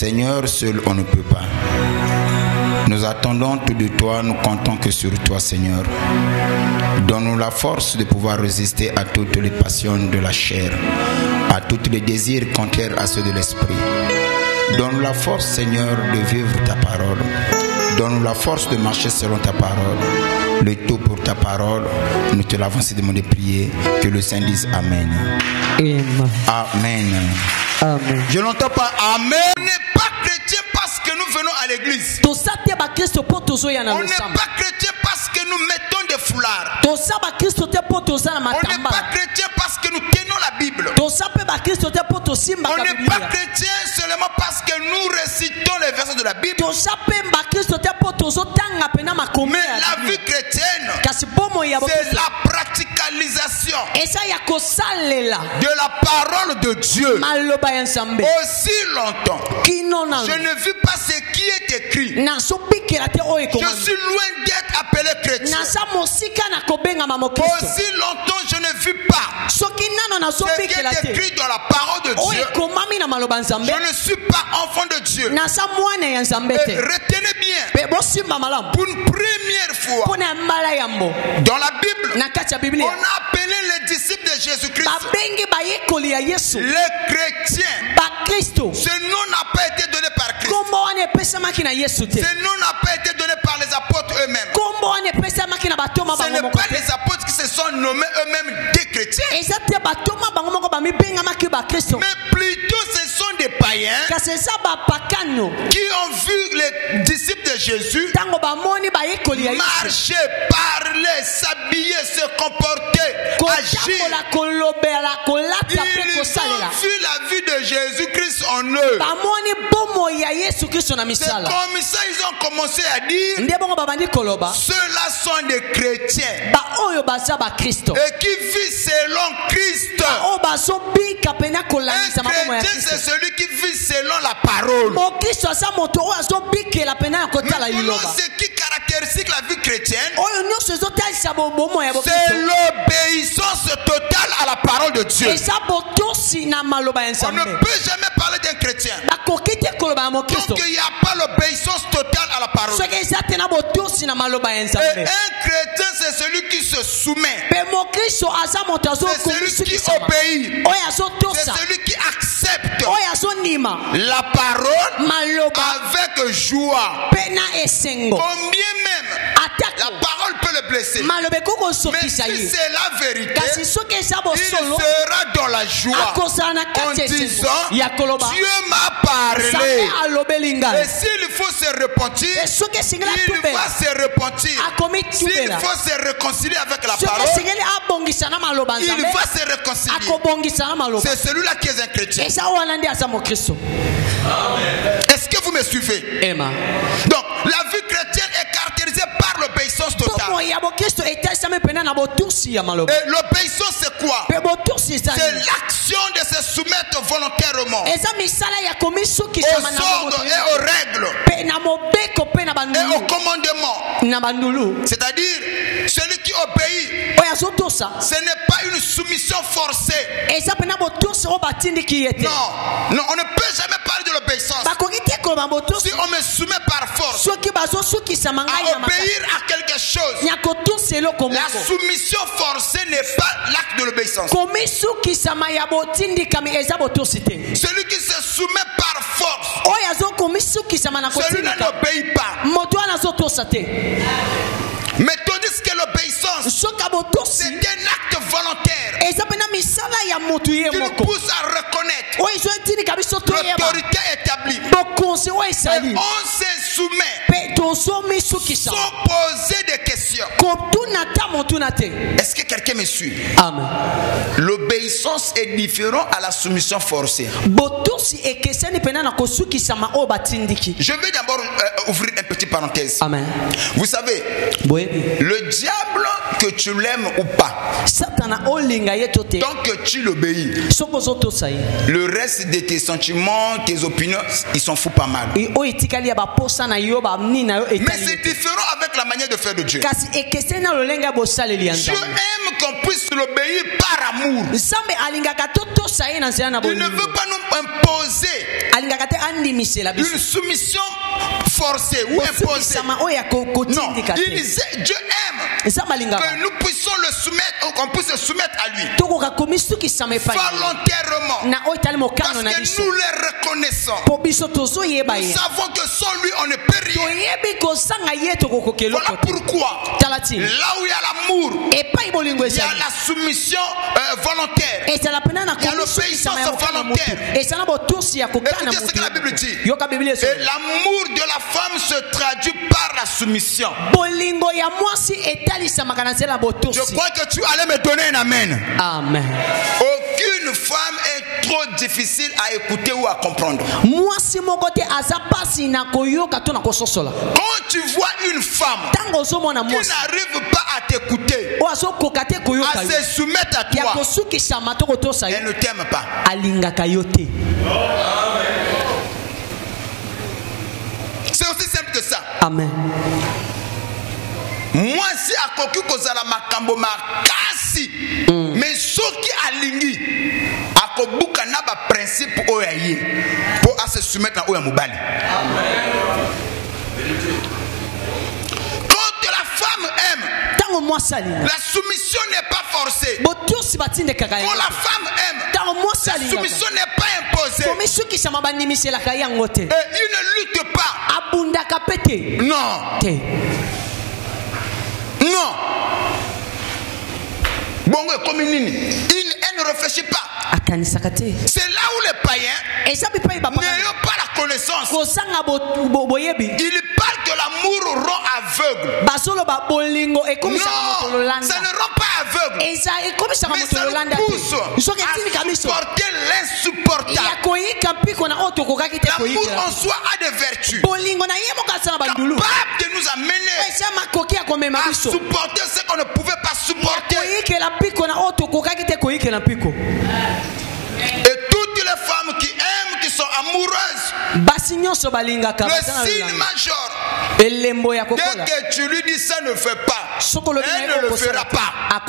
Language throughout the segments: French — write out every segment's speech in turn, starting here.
Seigneur, seul on ne peut pas. Nous attendons tout de toi, nous comptons que sur toi, Seigneur. Donne-nous la force de pouvoir résister à toutes les passions de la chair, à tous les désirs contraires à ceux de l'esprit. Donne-nous la force, Seigneur, de vivre ta parole. Donne-nous la force de marcher selon ta parole. Le tout pour ta parole. Nous te l'avons ainsi demandé de prier. Que le Saint dise Amen. Amen. Amen. Amen. Je n'entends pas Amen. On n'est pas chrétien parce que nous venons à l'église. On n'est pas chrétien parce que nous mettons des foulards. On n'est pas chrétien parce que nous tenons la Bible. On n'est pas chrétien seulement parce que nous récitons les versets de la Bible. Mais la vie chrétienne, c'est la practicalisation de la parole de Dieu. Aussi longtemps, je ne vis pas ce qui est écrit. Je suis loin d'être appelé chrétien. Aussi longtemps, je ne vis pas ce qui est écrit dans la parole de Dieu. Je ne suis pas enfant de Dieu. Et retenez bien, pour une première fois dans la Bible, on a appelé les disciples de Jésus-Christ les chrétiens. Ce nom n'a pas été donné par Christ. Ce nom n'a pas été donné par les apôtres eux-mêmes. Ce n'est pas les apôtres qui se sont nommés eux-mêmes des chrétiens. Mais plutôt ce sont des païens qui ont vu les disciples de Jésus marcher, parler, s'habiller, se comporter, agir. Ils ont vu la vie de Jésus-Christ en eux. C'est comme ça ils ont commencé à dire ceux-là sont des chrétiens et qui vivent selon Christ. Un chrétien c'est celui qui vit selon la parole. Ce qui caractérise la vie chrétienne, c'est l'obéissance totale à la parole de Dieu. On ne peut jamais parler d'un chrétien donc il n'y a pas l'obéissance totale à la parole. Et un chrétien c'est celui qui se soumet, c'est celui qui obéit, c'est celui qui accepte la parole avec joie. Combien même la parole peut le blesser, mais si c'est la vérité, il sera dans la joie en disant Dieu m'a parlé. Et s'il faut se repentir, il va se repentir. S'il faut se réconcilier avec la parole, il va se réconcilier. C'est celui-là qui est un chrétien. Est-ce que vous me suivez? Donc la vie chrétienne est caractérisée par l'obéissance totale. Et l'obéissance c'est quoi? C'est l'action de se soumettre volontairement aux ordres et aux règles et aux commandements. C'est-à-dire celui qui obéit, ce n'est pas une soumission forcée. Non, on ne peut jamais parler de l'obéissance si on me soumet par force à obéir à quelque chose. La soumission forcée n'est pas l'acte de l'obéissance. Celui qui se soumet par force, celui-là n'obéit pas. Mais tandis que l'obéissance, c'est un acte volontaire qui nous pousse à reconnaître l'autorité établie. Et on se soumet sans poser de questions. Est-ce que quelqu'un me suit? L'obéissance est différente à la soumission forcée. Je vais d'abord ouvrir une petite parenthèse. Amen. Vous savez, le diable que que tu l'aimes ou pas, tant que tu l'obéis, le reste de tes sentiments, tes opinions, ils s'en foutent pas mal. Mais c'est différent avec la manière de faire de Dieu. Dieu aime qu'on puisse l'obéir par amour. Il ne veut pas nous imposer une soumission forcée ou imposée. Non, Dieu aime que nous puissions le soumettre, qu'on puisse se soumettre à lui volontairement, parce que nous les reconnaissons. Nous savons que sans lui on ne peut rien. Voilà pourquoi là où il y a l'amour, il y a la soumission volontaire, il y a l'obéissance volontaire. Écoutez ce que la Bible dit. Et l'amour de la femme se traduit par la soumission. Je crois que tu allais me donner un amen. Amen. Aucune femme est trop difficile à écouter ou à comprendre. Quand tu vois une femme qui n'arrive pas à t'écouter, à se soumettre à toi, elle ne t'aime pas. C'est aussi simple que ça. Amen. Moi si à koki kozala makambo makasi, mais soki alingi akobuka na ba principe oyaye pour à se soumettre à oya mobali. Quand la femme aime, la soumission n'est pas forcée. Quand la femme aime, la soumission n'est pas imposée. Et il ne lutte pas. Non. Non. Bon, comme elle ne réfléchit pas. C'est là où les païens n'ayant pas la connaissance, ils parlent que l'amour rend aveugle. Non, ça ne rend pas aveugle, mais ça nous pousse à supporter l'insupportable. L'amour en soi a des vertus capables de nous amener à supporter ce qu'on ne pouvait pas supporter. Et toutes les femmes qui aiment, qui sont amoureuses, le signe majeur, dès que tu lui dis ça ne fait pas, elle ne le fera pas. Et au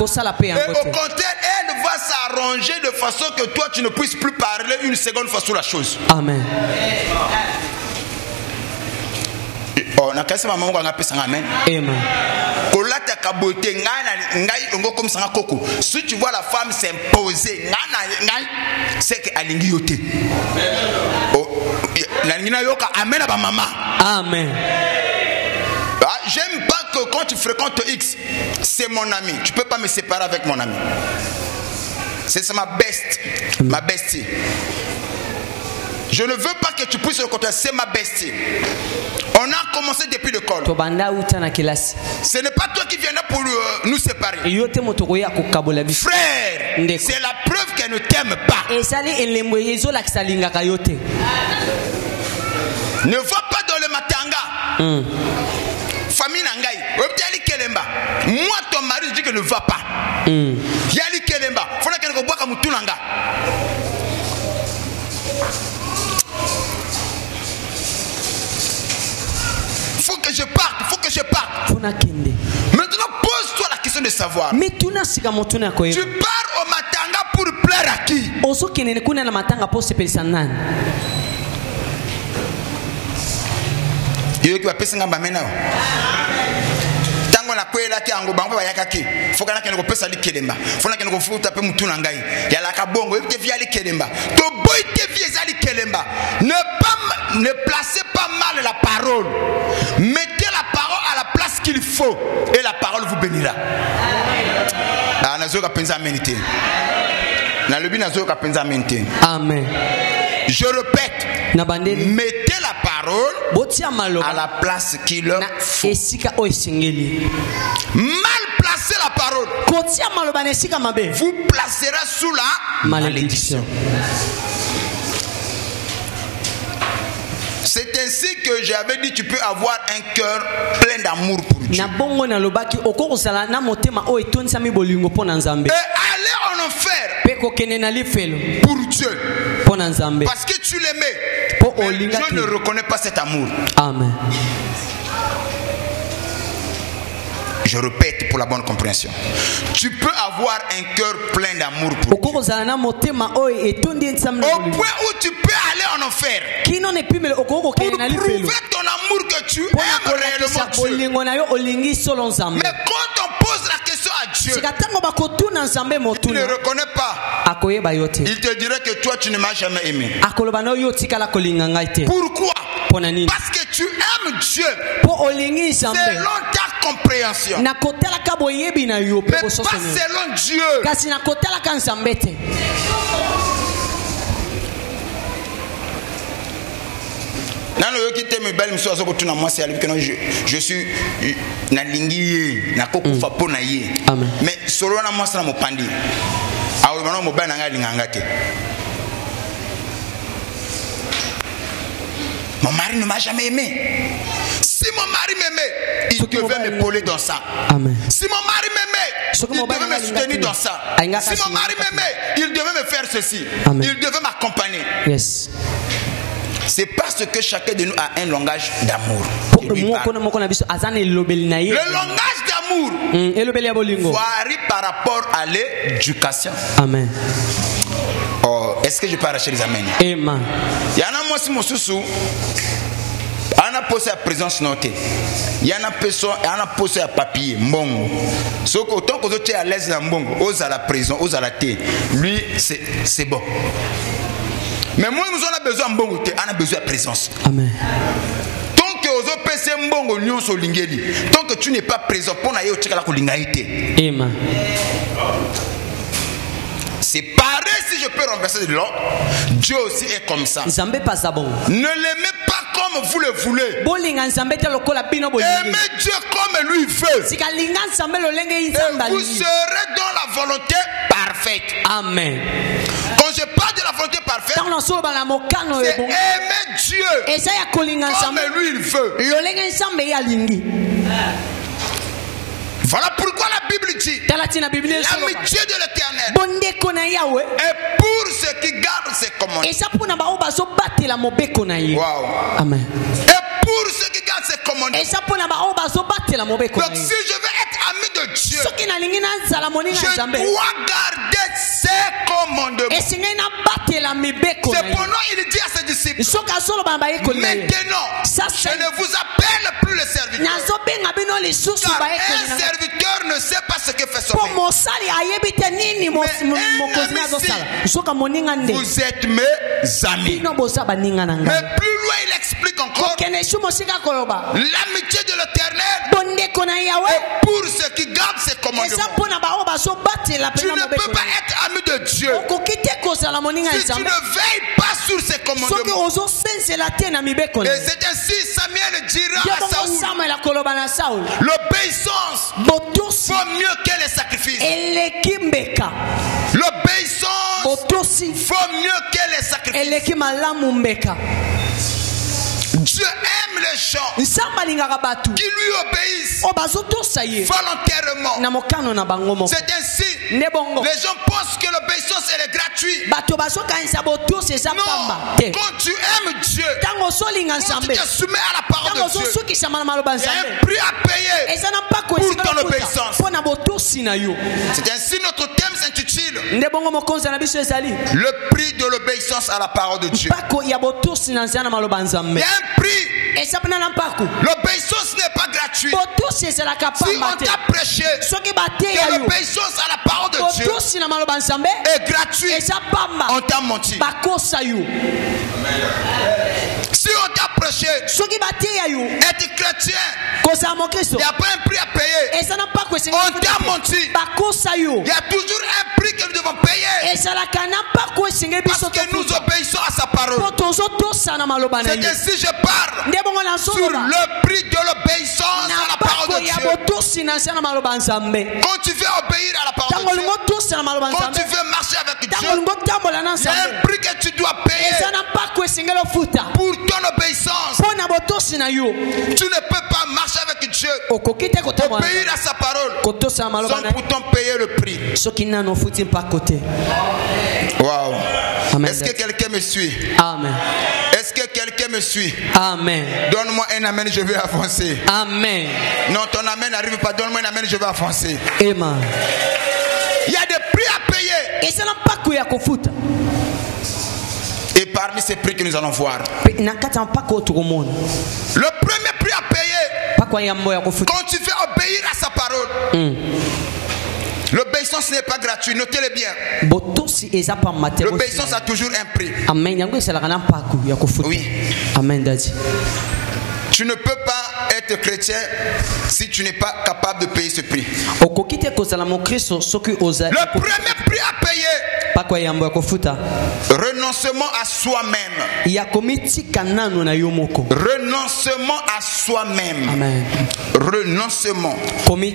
contraire, elle va s'arranger de façon que toi tu ne puisses plus parler une seconde fois sur la chose. Amen. Oh, na kasi mama ngo ngapesa amen. Amen. Kolata kabote ngai ongo comme ça koko. Si tu vois la femme s'imposer, ngai c'est que alingi yote. Oh, la ngina yoka amen ba mama. Amen. J'aime pas que quand tu fréquentes X, c'est mon ami. Tu peux pas me séparer avec mon ami. C'est ma bestie. Je ne veux pas que tu puisses le côtoyer, c'est ma bestie. On a commencé depuis l'école. Ce n'est pas toi qui viens là pour nous séparer. Frère, c'est la preuve qu'elle ne t'aime pas. Ne va pas dans le matanga. Famille Nangaï. Moi, ton mari dit que ne va pas. Yali Kelemba. Il faut que tu bois comme Tunanga. Faut que je parte. Maintenant, pose-toi la question de savoir. Tu pars au matanga pour plaire à qui? Il va passer un maintenant. Tango na kwela ki ango bango bayaka ki. Foka na kengo pesa likelemba. Fona kengo futa pe mutuna ngai. Ya la kabongo te via likelemba. To boy te via zali kelemba. Ne placez pas mal la parole. Mettez la parole à la place qu'il faut et la parole vous bénira. Ah nazoka penza menité. Na lebi nazoka penza menité. Amen. Je répète, mettez la parole à la place qu'il leur faut. Mal placer la parole vous placera sous la malédiction. C'est ainsi que j'avais dit tu peux avoir un cœur plein d'amour pour Dieu. Et aller en enfer pour Dieu. Parce que tu l'aimais. Mais Dieu ne reconnaît pas cet amour. Amen. Je répète pour la bonne compréhension. Tu peux avoir un cœur plein d'amour pour Dieu. Au point où tu peux aller en enfer pour prouver ton amour que tu aimes réellement Dieu. Mais quand on pose la question à Dieu, il ne reconnaît pas. Il te dirait que toi tu ne m'as jamais aimé. Pourquoi? Parce que tu aimes Dieu selon ta compréhension, mais pas selon Dieu. Je suis mais solo na moi ça mopandi. Mon mari ne m'a jamais aimé. Si mon mari m'aimait, il devait m'épauler dans ça. Amen. Si mon mari m'aimait, il devait me soutenir dans ça. Si mon mari m'aimait, il devait me faire ceci. Amen. Il devait m'accompagner. Yes. C'est parce que chacun de nous a un langage d'amour. Le langage d'amour varie par rapport à l'éducation. Amen. Oh, est-ce que je peux arracher les amens? Amen. Il y en a moi si mon sous. On a posé à présence notée. Il y en a posé à papier, mbongo. Sauf qu'autant que vous êtes à l'aise dans mbongo, aux à la prison, aux à la thé, lui c'est bon. Mais moi nous on a besoin de mbongo, on a besoin de présence. Amen. Tant que vous êtes PC mbongo nyonso lingeli, tant que tu n'es pas présent pour n'aller au tchèque la kolingaïté. Amen. C'est pareil si je peux renverser de l'ordre. Dieu aussi est comme ça. Ne l'aimez pas comme vous le voulez. Aimez Dieu comme lui veut. Et vous serez dans la volonté parfaite. Amen. Quand je parle de la volonté parfaite, c'est aimer Dieu comme lui il veut. Voilà pourquoi la Bible dit l'amitié de l'Éternel est pour ceux qui gardent ses commandements. Wow. Amen. Et pour ceux qui gardent ses commandements. Donc si je veux être ami de Dieu, je dois garder ses commandements. Cependant il dit à ses disciples, maintenant je ne vous appelle plus le serviteur, car un serviteur ne sait pas ce que fait son maître. Mais vous êtes mes amis. Mais plus loin il explique encore, l'amitié de l'Éternel est pour ceux qui gardent ses commandements. Tu ne peux pas être ami de Dieu si tu ne veilles pas sur ses commandements. Et c'est ainsi Samuel dira à Saoul, l'obéissance vaut mieux que les sacrifices. L'obéissance vaut mieux que les sacrifices. Dieu aime les gens qui lui obéissent volontairement. C'est ainsi. Les gens pensent que l'obéissance elle est gratuite. Non, quand tu aimes Dieu, quand tu te soumets à la parole de Dieu, il y a un prix à payer pour ton obéissance. C'est ainsi notre thème s'intitule le prix de l'obéissance à la parole de Dieu. Il y a un prix. L'obéissance n'est pas gratuite. Si on t'a prêché que l'obéissance à la parole de Dieu est gratuite, on t'a menti. Si on t'a prêché être chrétien, il n'y a pas un prix à payer, on t'a menti. Il y a toujours un prix que nous devons payer parce que nous obéissons à sa parole. C'est ainsi je parle sur le prix de l'obéissance à la parole de Dieu. Quand tu veux obéir à la parole de Dieu, quand tu veux marcher avec Dieu, il y a un prix que tu dois payer pour ton obéissance. Tu ne peux pas marcher avec Dieu, obéir à sa parole, sans pourtant payer le prix. Wow. Est-ce que quelqu'un me suit? Amen. Est-ce que quelqu'un me suit? Amen. Donne-moi un amen, je vais avancer. Amen. Non, ton amen n'arrive pas. Donne-moi un amen, je vais avancer. Amen. Il y a des prix à payer. Et parmi ces prix que nous allons voir, le premier prix à payer, quand tu veux obéir à sa parole, l'obéissance n'est pas gratuite, notez-le bien. L'obéissance a toujours un prix. Oui. Amen, Daddy. Tu ne peux pas être chrétien si tu n'es pas capable de payer ce prix. Le premier prix à payer, renoncement à soi-même. Renoncement à soi-même. Amen. Renoncement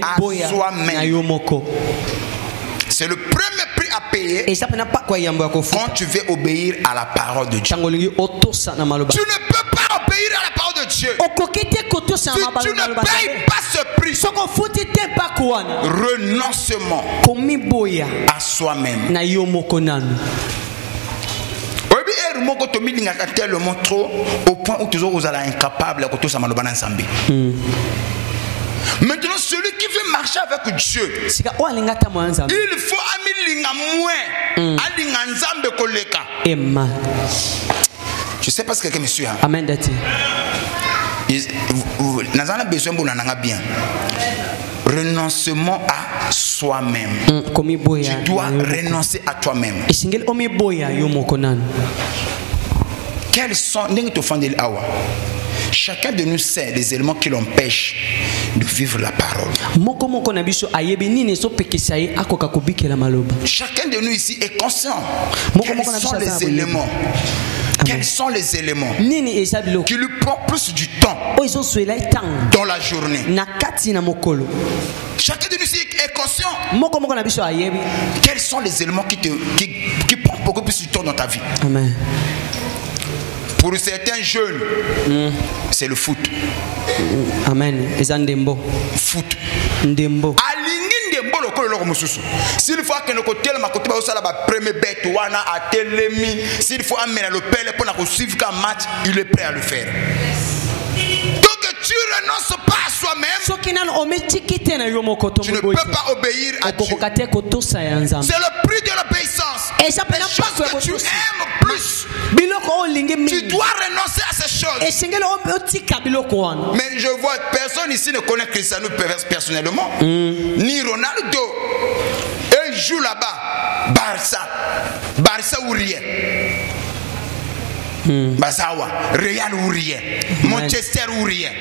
à soi-même. C'est le premier prix à payer quand tu veux obéir à la parole de Dieu. Tu ne peux pas obéir à la parole de Dieu si tu ne payes pas ce prix. Renoncement à soi-même. Tellement trop au point où tu es incapable de faire ça. Maintenant, celui qui veut marcher avec Dieu, il faut je sais pas si quelqu'un me suit. Amen. Bien. Renoncement à soi-même. Tu dois renoncer à toi-même. Quels sont chacun de nous sait les éléments qui l'empêchent de vivre la parole. Chacun de nous ici est conscient. Quels sont les éléments? Quels sont les éléments qui lui prennent plus du temps dans la journée? Chacun de nous ici est conscient. Quels sont les éléments qui prennent beaucoup plus du temps dans ta vie? Amen. Pour certains jeunes, c'est le foot. Amen. Foot. Ndembo. S'il faut que nous côté ma côté la première bête wana a telemi, s'il faut amener le père pour nous suivre un match, il est prêt à le faire. Donc tu renonces pas à soi-même. Tu ne peux pas obéir à Dieu. C'est le prix de l'obéissance. Les choses que tu aimes plus, tu dois renoncer à ces choses. Mais je vois personne ici ne connaît Cristiano personnellement, ni Ronaldo. Et il joue là-bas, Barça ou rien. Basawa, Real ou rien, Manchester ou rien.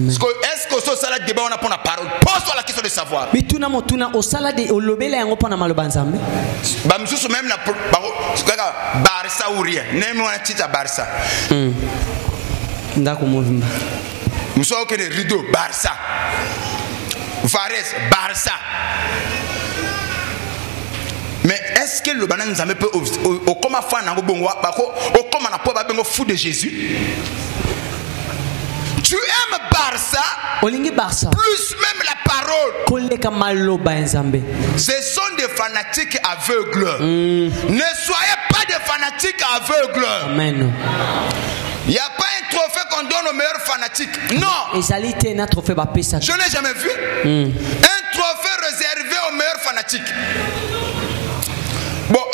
Est-ce que ce salade débat on a pour la parole? Pose-toi la question de savoir. Même la Barça ou rien. Même on a titre à Barça. Nous sommes que les rideaux Barça. Fares Barça. Mais est-ce que le banane nous peut au comment faire un bon au comment on a pas fou de Jésus? Tu aimes Barça, plus même la parole. Ce sont des fanatiques aveugles. Ne soyez pas des fanatiques aveugles. Amen. Il n'y a pas un trophée qu'on donne aux meilleurs fanatiques. Non. Je n'ai jamais vu un trophée réservé aux meilleurs fanatiques. Bon,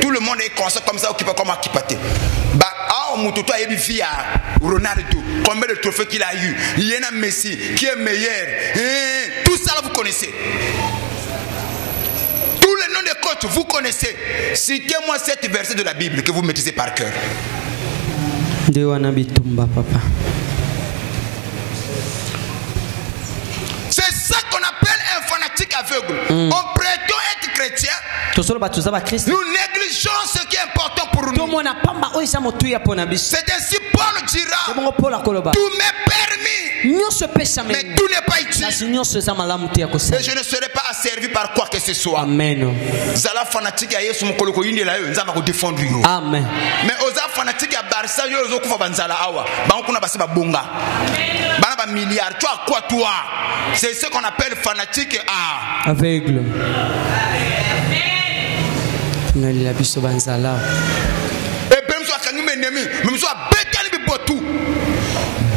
tout le monde est conscient comme ça, occupé comme Akipate. Ronaldo, combien de trophées qu'il a eu? Il y en a Messi qui est meilleur. Tout ça là, vous connaissez. Tous les noms des coachs, vous connaissez. Citez-moi 7 versets de la Bible que vous maîtrisez par cœur. C'est ça qu'on appelle un fanatique aveugle. On prétend être chrétien. Nous négligeons ce qui est important pour nous. C'est ainsi Paul dira: tout m'est permis, mais tout n'est pas utile. Et je ne serai pas asservi par quoi que ce soit. Amen. Mais aux fanatique à Barça, yo zo kufa banzala awa. Ba kuna basi ba bonga. Bana ba milliard. Tu as quoi toi? C'est ce qu'on appelle fanatique à aveugle. Ngali la biso banzala. Et même soit kangi menemi, même soit betali bi botou.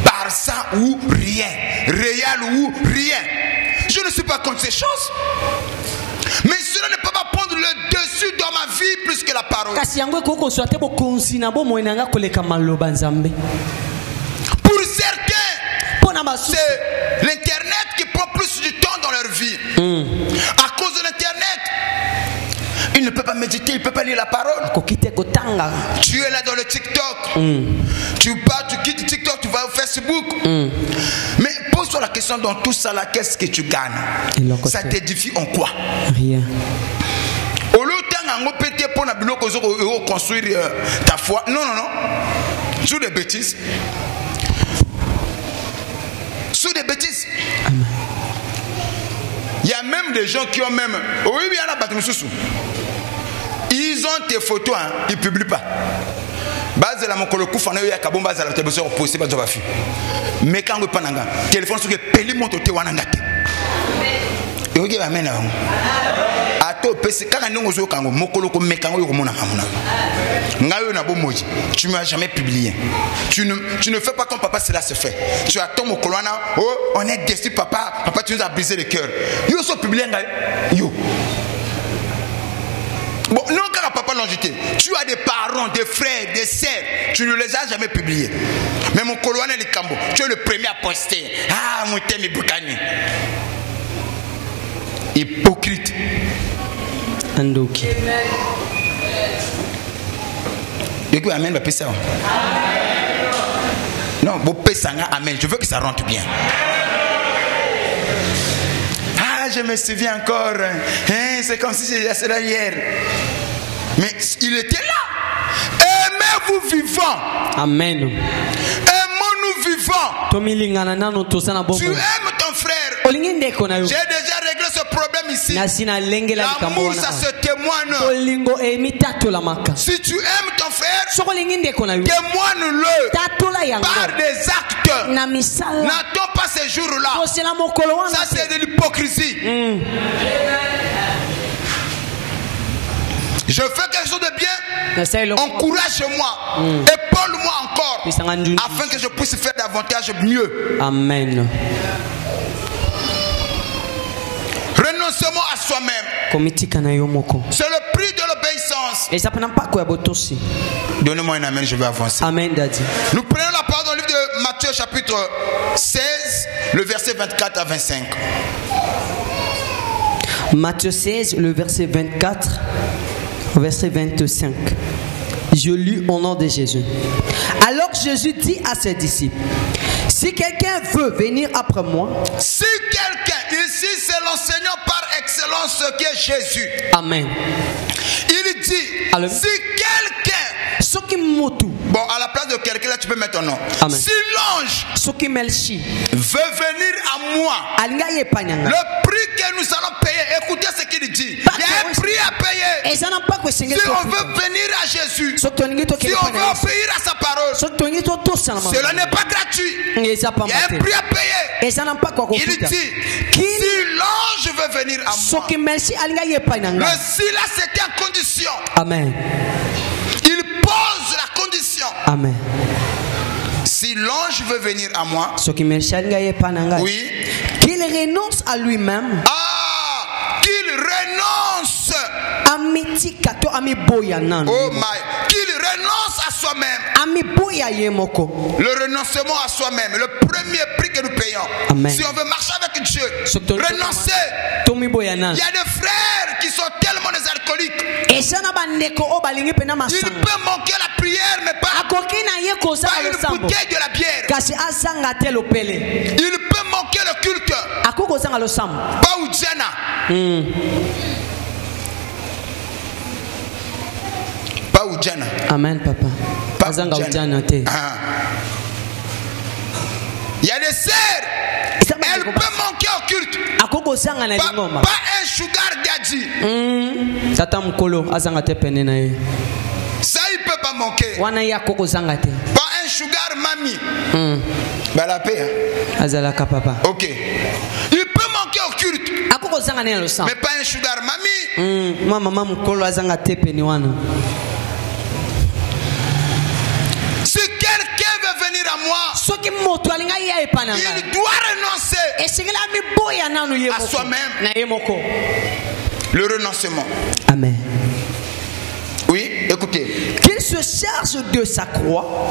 Barça ou rien, Real ou rien. Je ne suis pas contre ces choses. Mais cela ne peut pas prendre le dessus dans ma vie plus que la parole. Pour certains, c'est l'internet qui prend plus du temps dans leur vie. À cause de l'internet, il ne peut pas méditer, il ne peut pas lire la parole. Tu es là dans le TikTok. Tu pars, tu quittes TikTok, tu vas au Facebook. Mais pose-toi la question dans tout ça là, qu'est-ce que tu gagnes? Ça t'édifie en quoi? Rien. Au lieu de construire ta foi, non. Sous des bêtises. Sous des bêtises. Amen. Il y a même des gens qui ont même. Oui, il y en a battu. Ils ont tes photos, hein, ils ne publient pas. Mais quand vous parlez, téléphone sur le peli monte te wanangate. Et vous avez amené à toi PC quand nous nous avons mokolo ko mekango yo mona hamuna. Ngayo na bomoji. Tu m'as jamais publié. Tu ne fais pas comme papa cela se fait. Tu attends mon colonna. Oh, on est déçu papa. Papa tu nous as brisé le cœur. Yo so publié ngayo. Yo. Bon, non, car papa l'a jeté. Tu as des parents, des frères, des sœurs. Tu ne les as jamais publiés. Mais mon colonel est Cambo. Tu es le premier à poster. Ah, mon thème est Boukani. Hypocrite. Andoki. Amen. Amen. Non, bon, amen. Je veux que ça rentre bien. Je me souviens encore, hein, c'est comme si c'était là hier. Mais il était là. Aimez-vous vivant. Amen. Aimons-nous vivants. Tu aimes ton frère. J'ai déjà réglé ce problème ici. L'amour, ça se témoigne. Si tu aimes ton frère, témoigne-le par des actes. N'attends pas ces jours-là. Ça, c'est de l'hypocrisie. Je fais quelque chose de bien. Encourage-moi. Épaule-moi encore. Afin que je puisse faire davantage mieux. Amen. Renoncement à soi-même. C'est le prix de l'obéissance. Donnez-moi un amen, je vais avancer. Amen, Daddy. Nous prenons la parole dans le livre de Matthieu chapitre 16, le verset 24 à 25. Matthieu 16, le verset 24, verset 25. Je lis au nom de Jésus. Alors Jésus dit à ses disciples, si quelqu'un veut venir après moi, si quelqu'un, ici c'est l'enseignant par excellence qui est Jésus. Amen. Il dit, alors, si quelqu'un, bon, à la place de quelqu'un là tu peux mettre ton nom. Amen. Si l'ange veut venir à moi, le prix que nous allons payer, écoutez ce qu'il dit. Il y a un prix à payer. Si on veut venir à Jésus, si on veut obéir à sa parole, cela n'est pas gratuit. Il y a un prix à payer. Il dit, si l'ange veut venir à moi, le si là c'était en condition. Amen. Il pose la condition. Amen. Si l'ange veut venir à moi, oui, qu'il renonce à lui-même. Ah, qu'il renonce. Oh my, qu'il renonce à soi-même. Le renoncement à soi-même, le premier prix que nous payons. Amen. Si on veut marcher avec Dieu, renoncer. Il y a des frères qui sont tellement des alcooliques. Il peut manquer la prière, mais pas une bouteille de la bière. Il peut manquer le culte. Pas Oudjana. Pas Oudjana. Amen, papa. Pas Oudjana. Il y a des sœurs. Elle peut manquer au culte. Pas un sugar daddy. Ça il peut pas manquer. Pas un sugar mami. Bah la paix. Hein. Ok. Il peut manquer au culte. Mais pas un sugar mami. Si quelqu'un veut venir à moi, il doit renoncer à soi-même. Le renoncement. Amen. Oui, écoutez. Qu'il se charge de sa croix.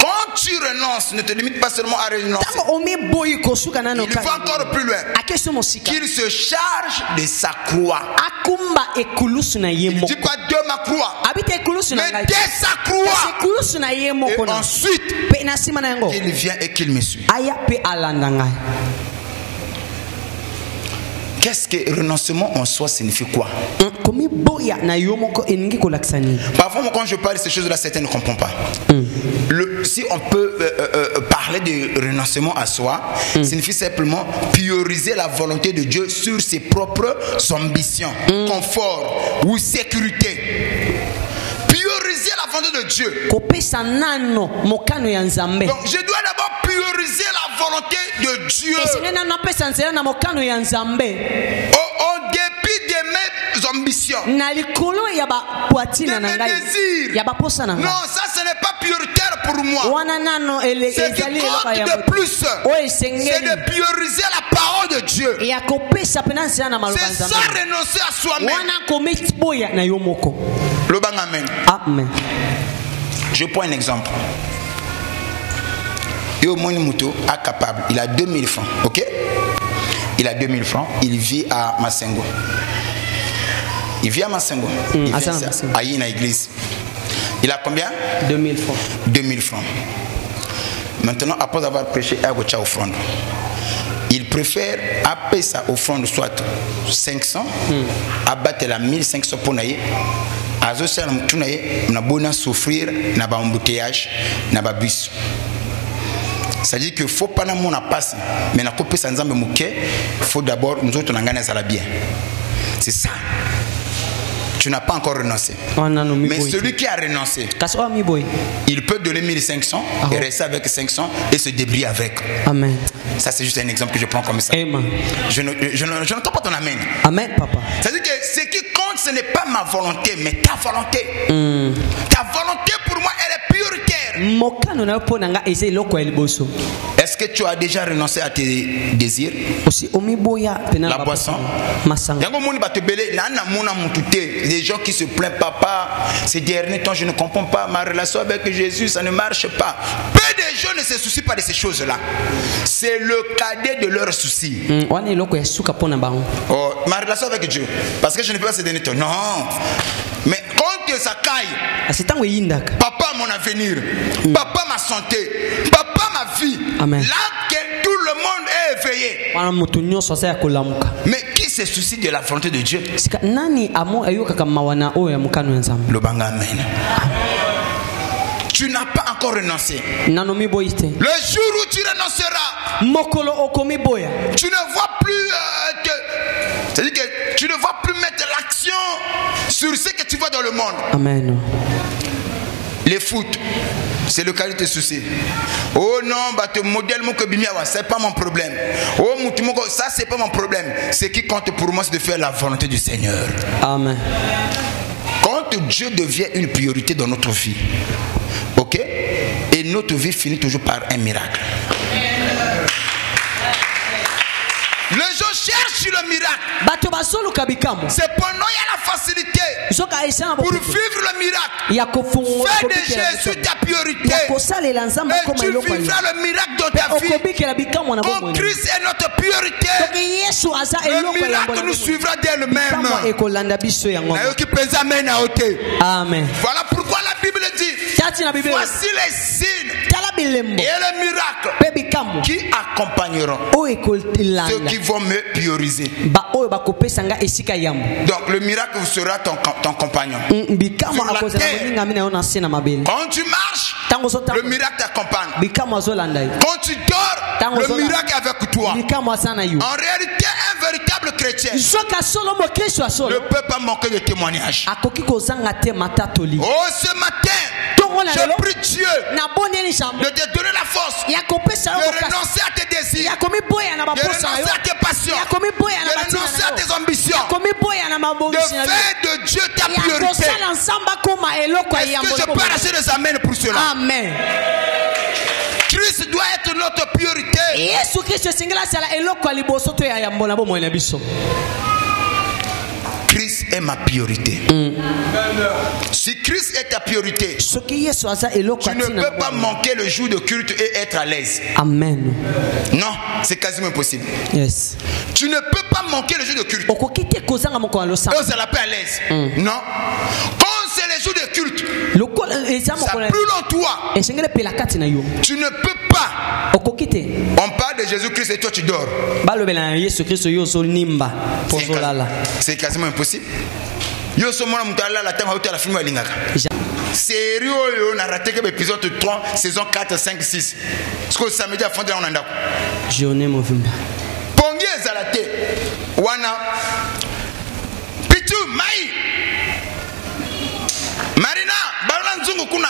Quand tu renonces, ne te limite pas seulement à renoncer. Il va encore plus loin. Qu'il se charge de sa croix. Il dit pas de ma croix, mais de sa croix. Et ensuite, il vient et qu'il me suit. Qu'est-ce que renoncement en soi signifie quoi? Parfois, quand je parle de ces choses-là, certains ne comprennent pas. Si on peut parler de renoncement à soi, signifie simplement prioriser la volonté de Dieu sur ses propres ambitions, confort ou sécurité. Prioriser la volonté de Dieu. Donc, je dois d'abord prioriser la volonté de Dieu. Au dépit de mes ambitions, de mes désirs. Non, ça ce n'est pas prioritaire pour moi. Ce qui compte de plus, c'est de prioriser la parole de Dieu. C'est ça renoncer à soi-même. Le bang amen. Amen. Je prends un exemple. Yo Monimuto est capable, il a 2000 francs, ok? Il a 2000 francs, il vit à Massengo. Il vit à Massengo. Il vient à une église. Il a combien? 2000 francs. 2000 francs. Maintenant, après avoir prêché, à Gocha offrande. Il préfère appeler sa offrande soit 500, abattre la 1500 pour naïe. Azosa na bona souffrir na ba embouteillage na ba bus. Ça dit que faut pas na mona passe mais na kopé sa nzambe muke, faut d'abord nous autres ngana ça la bien. C'est ça. Tu n'as pas encore renoncé. Mais celui qui a renoncé, il peut donner 1500 et rester avec 500 et se débrouiller avec. Amen. Ça c'est juste un exemple que je prends comme ça. Amen. Je n'entends pas ton amen. Amen, papa. Ça veut dire que ce qui compte, ce n'est pas ma volonté, mais ta volonté. Ta volonté pour moi, elle est prioritaire. Est-ce que tu as déjà renoncé à tes désirs? La boisson. Les gens qui se plaignent, papa, ces derniers temps, je ne comprends pas ma relation avec Jésus, ça ne marche pas. Peu de gens ne se soucient pas de ces choses-là. C'est le cadet de leurs soucis. Oh, ma relation avec Dieu, parce que je ne peux pas se donner ton non. Mais quand ça caille, papa mon avenir, papa ma santé, papa ma vie, amen. Là que tout le monde est éveillé. Mais qui se soucie de la volonté de Dieu? Le banga amen. Tu n'as pas encore renoncé. Le jour où tu renonceras, tu ne vois plus c'est-à-dire que tu ne vas plus mettre l'action sur ce que tu vois dans le monde. Amen. Les foot, c'est le cas de tes soucis. Oh non, te modèle mon c'est pas mon problème. Oh ça c'est pas mon problème. Ce qui compte pour moi, c'est de faire la volonté du Seigneur. Amen. Quand Dieu devient une priorité dans notre vie, ok, et notre vie finit toujours par un miracle. Les gens cherchent le miracle. C'est pendant il y a la facilité pour vivre le miracle. Fais de Jésus ta priorité et tu vivras le miracle dans ta vie. Quand Christ est notre priorité, le miracle nous suivra dès le même. Amen. Voilà pourquoi la Bible dit, voici les signes et les miracles qui accompagneront ceux qui vont me prioriser. Donc le miracle sera ton compagnon. Quand tu marches, le miracle t'accompagne. Quand tu dors, le miracle est avec toi. En réalité, un véritable chrétien ne peut pas manquer de témoignage. Oh, ce matin, je prie Dieu de te donner la force de renoncer à tes désirs, de renoncer à tes passions, de renoncer à tes ambitions, de faire de Dieu ta priorité. Est-ce que je peux arracher des amens pour cela? Amen. Christ doit être notre priorité. Christ est ma priorité. Si Christ est ta priorité, tu ne peux pas manquer le jour de culte et être à l'aise. Amen. Non, c'est quasiment impossible. Yes. Tu ne peux pas manquer le jour de culte. Et vous allez pas à l'aise. Non. Quand c'est les jours de culte, ça plus long toi. Tu ne peux pas. On parle de Jésus-Christ et toi tu dors. C'est quasiment impossible. Sérieux, on a raté que l'épisode 3, saison 4, 5, 6. Ce que samedi à fond de l'Onanda. Pongi Zalate. Wana. Pichu, Mai. Marina, Balan Zungu Kuna.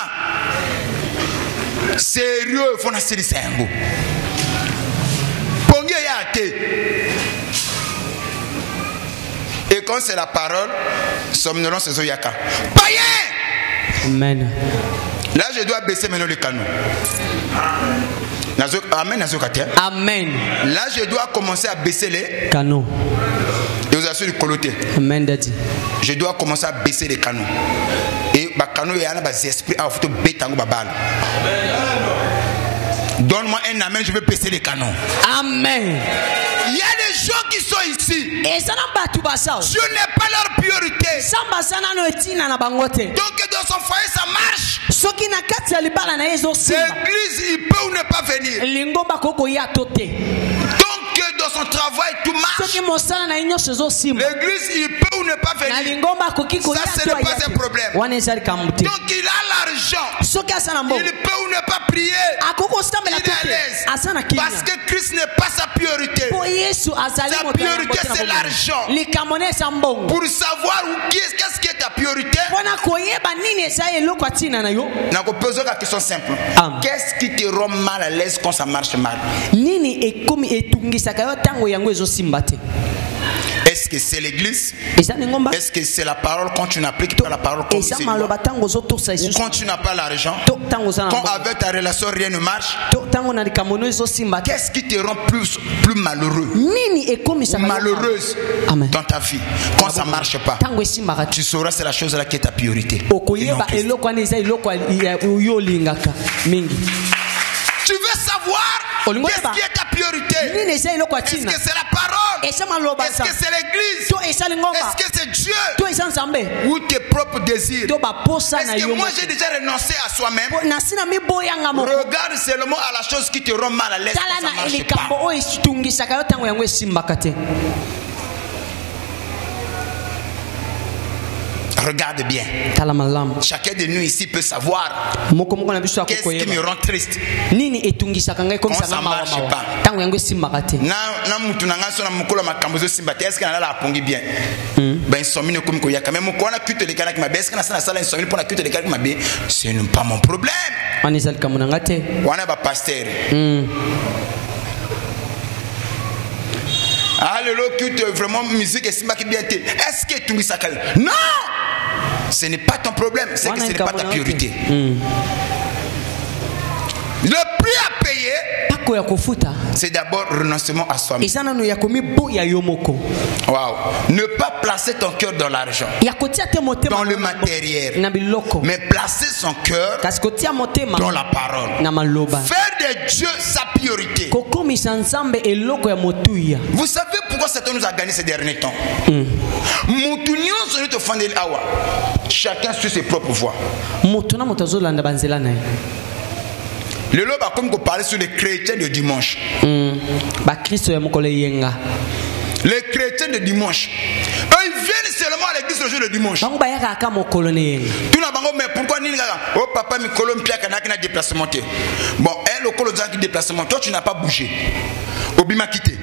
Sérieux, il faut nasser les sango. Pongi Yate. Et quand c'est la parole, somnolence c'est Zoyaka. Païen! Amen. Là, je dois baisser maintenant le canon. Amen. Amen. Là, je dois commencer à baisser les canons. Et vous assurez le coloté. Amen, Daddy. Je dois commencer à baisser les canons. Et les canons, il y a des esprits à faire bêter en babal. Donne-moi un amen, je vais baisser les canons. Amen. Il y a des gens qui sont ici. Je n'ai pas leur priorité. Donc dans son foyer ça marche. L'église il peut ou ne pas venir. Donc dans son travail tout marche. L'église il peut ou ne pas venir. Ça ce n'est pas un problème. Donc il a l'argent. Il peut ou ne pas prier. Il est à l'aise. Parce que Christ n'est pas sa priorité. Sa priorité c'est l'argent. Pour savoir qu'est-ce qui est ta priorité. Je pose la question simple. Qu'est-ce qui te rend mal à l'aise quand ça marche mal? Est-ce que c'est l'église? Est-ce que c'est la parole quand tu n'appliques pas la parole comme c'est? Ou quand tu n'as pas l'argent? Quand avec ta relation rien ne marche? Qu'est-ce qui te rend plus malheureux ou malheureuse dans ta vie? Quand ça ne marche pas, tu sauras c'est la chose là qui est ta priorité. Tu veux savoir qu'est-ce qui est ta priorité? Est-ce que c'est la parole? Est-ce que c'est l'église? Est-ce que c'est Dieu? Ou tes propres désirs? Est-ce que moi j'ai déjà renoncé à soi-même? Regarde seulement à la chose qui te rend mal à l'aise quand ça marche pas. Regarde bien. Chacun de nous ici peut savoir qu'est-ce qui me rend triste quand ça ne marche pas. Est-ce qu'il y en a la pongi bien? Ce n'est pas mon problème. On est pas pasteur. Alléluia, vraiment musique et simba qui bien. Est-ce que tu me sacs? Non! Ce n'est pas ton problème, c'est que ce n'est pas ta priorité. Le prix à payer, c'est d'abord renoncement à soi-même. Wow. Ne pas placer ton cœur dans l'argent, dans le matériel, mais placer son cœur dans la parole. Faire de Dieu sa priorité. Vous savez pourquoi Satan nous a gagné ces derniers temps? Chacun suit ses propres voies. Le lobe a comme parler sur les chrétiens de dimanche. Les chrétiens de dimanche, eux, ils viennent seulement à l'église l'église le jour de dimanche. Tout le monde, mais pourquoi ni oh papa mi kolom pia kana kina déplacement. Bon, elle au colo qui déplacement. Toi tu n'as pas bougé. Obima quitté.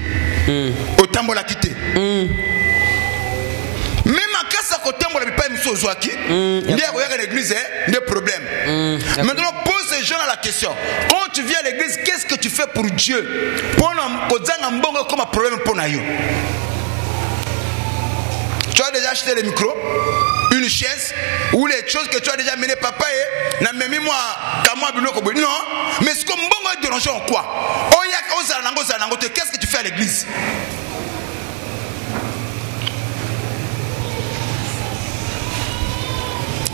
Au tambola quitté. Même à casa côté moi pas monsieur Zoaki. Il y a l'église des problèmes. Maintenant pose ces gens la question. Quand tu viens à l'église, qu'est-ce que tu fais pour Dieu? Pour nous mbongo comme un problème pour nous. Tu as déjà acheté le micro, une chaise ou les choses que tu as déjà mené papa et n'a même moi kamo biloko non, mais ce que mbongo est dérangé en quoi? Qu'est-ce que tu fais à l'église?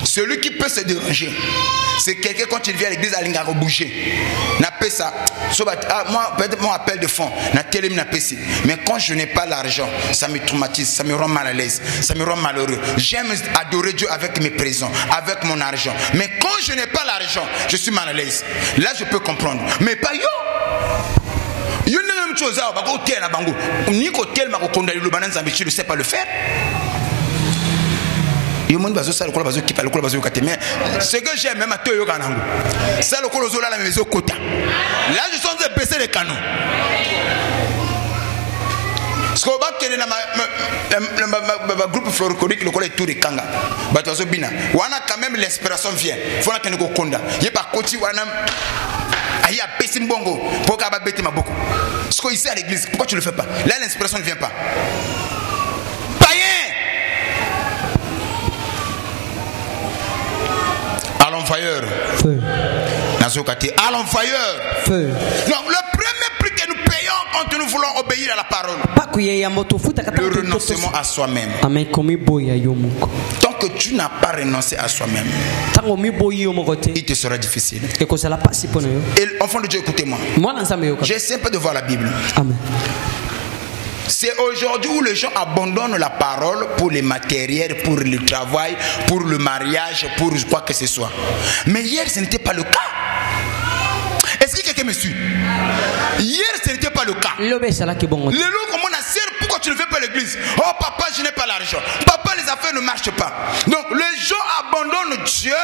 Celui qui peut se déranger, c'est quelqu'un quand il vient à l'église à l'ingaro bouger. N'a pas ça. Moi, peut-être mon appel de fond, mais quand je n'ai pas l'argent, ça me traumatise, ça me rend mal à l'aise, ça me rend malheureux. J'aime adorer Dieu avec mes présents, avec mon argent. Mais quand je n'ai pas l'argent, je suis mal à l'aise. Là, je peux comprendre. Mais pas yo. Il y a une même chose, tu ne sais pas le faire. Ce que j'aime même à toi, c'est le colozola la maison Kota. Là, je suis en train de baisser les canons. Ce qu'on va tenir dans le groupe floroconique, le collège Touré Kanga. On a quand même l'inspiration vient. Il faut que nous conda. Il n'y a pas côté où on a. Il y a Pessimbongo pour qu'on ait bêté ma beaucoup. Ce qu'on ici à l'église, pourquoi tu ne le fais pas? Là, l'inspiration ne vient pas. Fire. Feu. Allons fire. Feu. Non, le premier prix que nous payons quand nous voulons obéir à la parole, le renoncement à soi-même. Tant que tu n'as pas renoncé à soi-même, il te sera difficile. Et enfant de Dieu, écoutez-moi. J'essaie pas de voir la Bible. Amen. C'est aujourd'hui où les gens abandonnent la parole pour les matériels, pour le travail, pour le mariage, pour quoi que ce soit. Mais hier, ce n'était pas le cas. Est-ce que quelqu'un me suit? Hier, ce n'était pas le cas. Le loup, comme on a serre, pourquoi tu ne fais pas l'église? Oh papa, je n'ai pas l'argent. Papa, les affaires ne marchent pas. Donc les gens abandonnent Dieu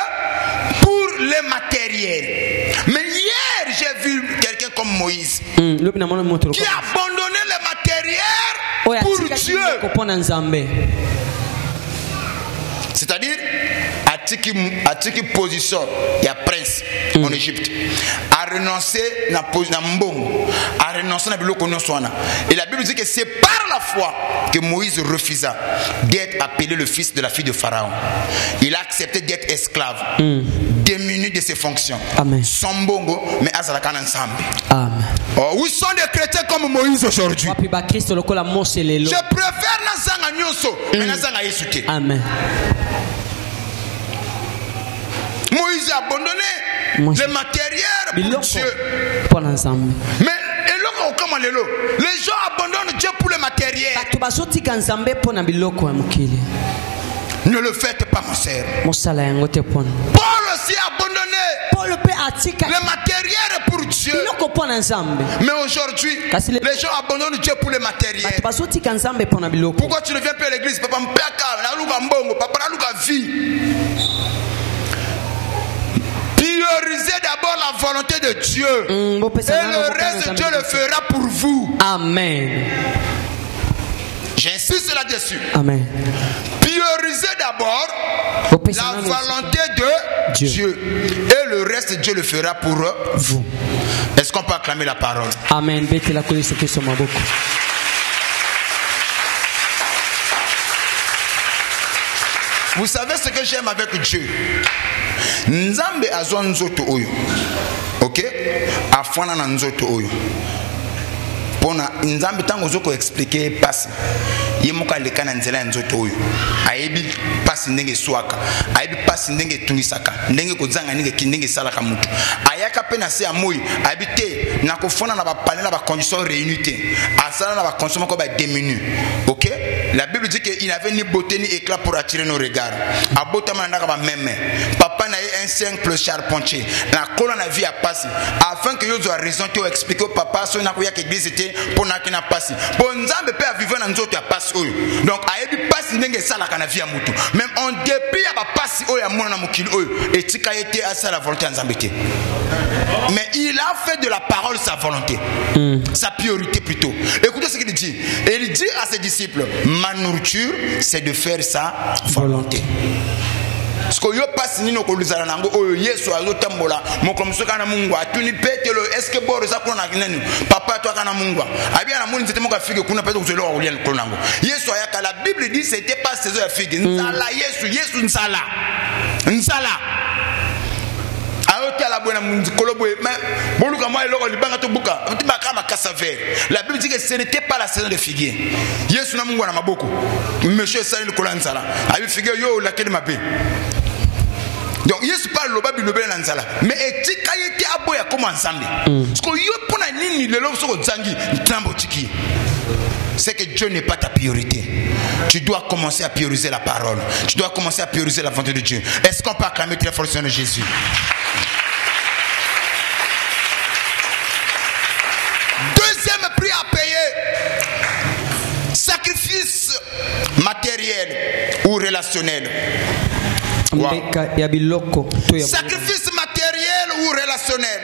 pour les matériels. Mais hier, j'ai vu quelqu'un comme Moïse qui abandonnait les matériels pour Dieu. C'est-à-dire, à qui position, il y a prince en Égypte, a renoncé à Mbongo, a renoncé à Biloko Noswana. Et la Bible dit que c'est par la foi que Moïse refusa d'être appelé le fils de la fille de Pharaon. Il a accepté d'être esclave, démuni de ses fonctions. Amen. Son Mbongo, mais Azalakan ensemble. Amen. Oh, où sont des chrétiens comme Moïse aujourd'hui? Je préfère Nazanga Nyoso, mais Nazanga Yesuke. Amen. Moïse a abandonné les matériels pour Dieu. Mais les gens abandonnent Dieu pour les matériels. Ne le faites pas, mon sœur. Paul aussi a abandonné les matériels pour Dieu. Mais aujourd'hui, les gens abandonnent Dieu pour les matériels. Pourquoi tu ne viens plus à l'église? Papa priorisez d'abord la volonté de Dieu. Et le reste, Dieu le fera pour vous. Amen. J'insiste là-dessus. Amen. Priorisez d'abord la volonté de Dieu. Et le reste, Dieu le fera pour vous. Est-ce qu'on peut acclamer la parole? Amen. Vous savez ce que j'aime avec Dieu? Nzambe azwa nzoto oyo. OK? Afwana na nzoto oyo. Pona nzambe tango zoko expliquer passe. Yemuka lekana nzela nzoto oyo. Ayebi passe ndenge swaka. Ayebi passe ndenge tunisaka. Ndenge kozanga ndenge salaka mutu. Ayaka pe na se amoyi. Ayebi te na kofona na ba panel na ba conditions réunies te. Asala na ba conditions ko ba diminuer. OK? La Bible dit qu'il n'avait ni beauté ni éclat pour attirer nos regards. Abota manaka ba même. Papa na simple charpentier. La colonne a vie à passer. Afin que vous ayez raison, tu expliques au papa, si on a que l'église était pour n'a qu'il n'a passé. Bon, nous avons pas vivre dans nous autres à passer. Donc, à y passer, il n'y a ça la canavie à moutou. Même en dépit, à passer, il y a mon amoukil, et tu as été à ça la volonté en Zambété. Mais il a fait de la parole sa volonté, sa priorité plutôt. Écoutez ce qu'il dit. Il dit à ses disciples, ma nourriture, c'est de faire sa volonté. Parce que yo passe ni no koluzala nango oyo Yesu azotambola mokomso kana Mungu atuni petelo est-ce que boro za kona kinani papa toi kana Mungu abia na muni nzete moka fige kuna peto kuzelo wa ulia nkolo nango Yesu ayaka la Bible dit c'était pas saison ya fige nzala Yesu nzala ayote la bona munzi koloboe mais boluka moi eloko libanga to buka tibaka makasa vert. La Bible dit que ce n'était pas la saison de figuier. Yesu na Mungu na maboko monsieur sali le kolanzala abi figuier yo la kele mabe. Donc Yesu parle le babi lobela nzala mais etika yete aboya comme ensemble parce que yo pona nini lelo soko zangi ntambo tiki. C'est que Dieu n'est pas ta priorité. Tu dois commencer à prioriser la parole. Tu dois commencer à prioriser la volonté de Dieu. Est-ce qu'on peut acclamer très fort le Seigneur Jésus? Deuxième prix à payer. Sacrifice matériel ou relationnel. Wow. Sacrifice matériel ou relationnel.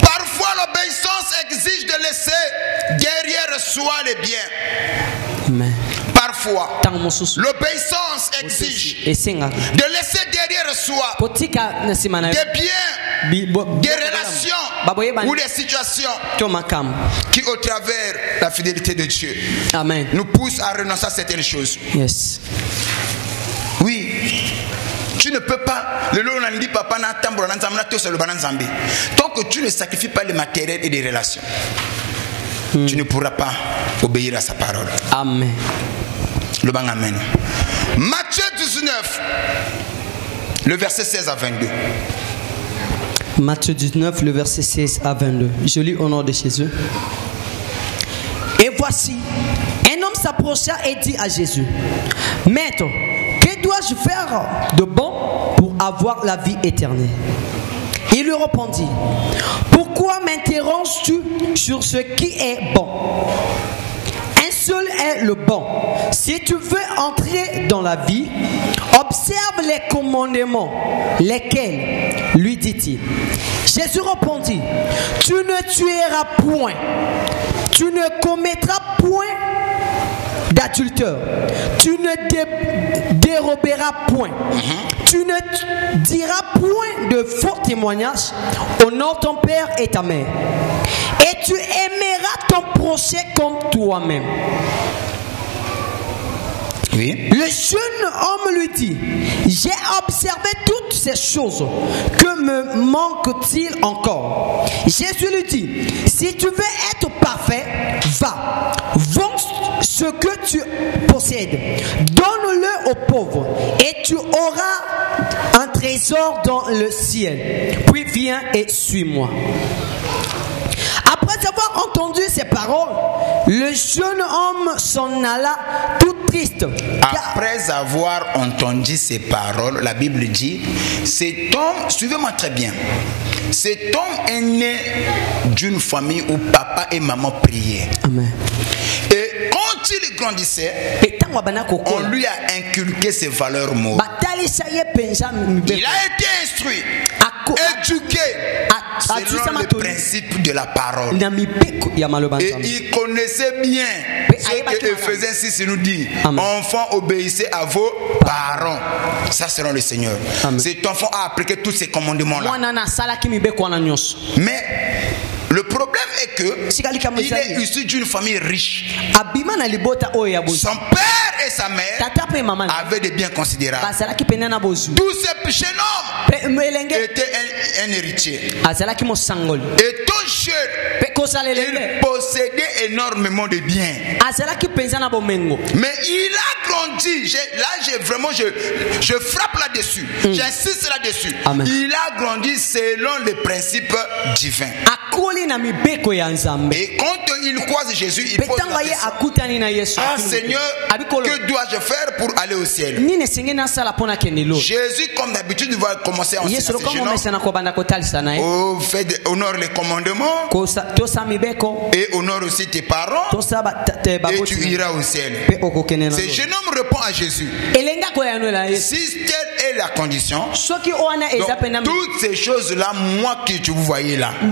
Parfois l'obéissance exige de laisser derrière soi les biens. Amen. Parfois l'obéissance exige de laisser derrière soi des biens, des relations ou des situations qui au travers la fidélité de Dieu nous poussent à renoncer à certaines choses. Yes. Oui. Tu ne peux pas, tant que tu ne sacrifies pas le matériel et les relations, tu ne pourras pas obéir à sa parole. Amen. Le bang amen. Matthieu 19, le verset 16 à 22. Matthieu 19, le verset 16 à 22. Je lis au nom de Jésus. Et voici, un homme s'approcha et dit à Jésus, Maître, que dois-je faire de bon pour avoir la vie éternelle? Il lui répondit, pourquoi m'interroges-tu sur ce qui est bon? Un seul est le bon. Si tu veux entrer dans la vie, observe les commandements. Lesquels? Lui dit-il. Jésus répondit, tu ne tueras point, tu ne commettras point d'adultère, tu ne déroberas point, tu ne diras point de faux témoignages, honore ton père et ta mère, et tu aimeras ton prochain comme toi-même. Oui. Le jeune homme lui dit, j'ai observé toutes ces choses, que me manque-t-il encore? Jésus lui dit, si tu veux être parfait, va, vends ce que tu possèdes, donne-le aux pauvres, et tu auras un trésor dans le ciel. Puis viens et suis-moi. Après avoir entendu ces paroles, le jeune homme s'en alla tout triste. Après avoir entendu ces paroles, la Bible dit, cet homme, suivez-moi très bien, cet homme est né d'une famille où papa et maman priaient. Amen. Et quand il grandissait, on lui a inculqué ses valeurs morales. Il a été instruit, éduqué selon le principe de la parole. Et il connaissait bien ce que Éphésiens 6 nous dit. Enfants, obéissez à vos parents. Ça selon le Seigneur. Cet enfant a appliqué tous ces commandements-là. Mais le problème est que il est issu d'une famille riche. Son père et sa mère avaient des biens considérables. Tout ce jeune homme était un héritier. Et ton jeune, il possédait énormément de biens. Mais il a grandi. Je frappe là-dessus. J'insiste là-dessus. Il a grandi selon les principes divins. Et quand il croise Jésus, il pose la question: ah Seigneur, que dois-je faire pour aller au ciel? Jésus, comme d'habitude, va commencer à enseigner à ce jeune homme. Honore les commandements et honore aussi tes parents et tu iras au ciel. Ce jeune homme répond à Jésus: si telle est la condition, donc, toutes ces choses-là, moi que tu vous voyez là, je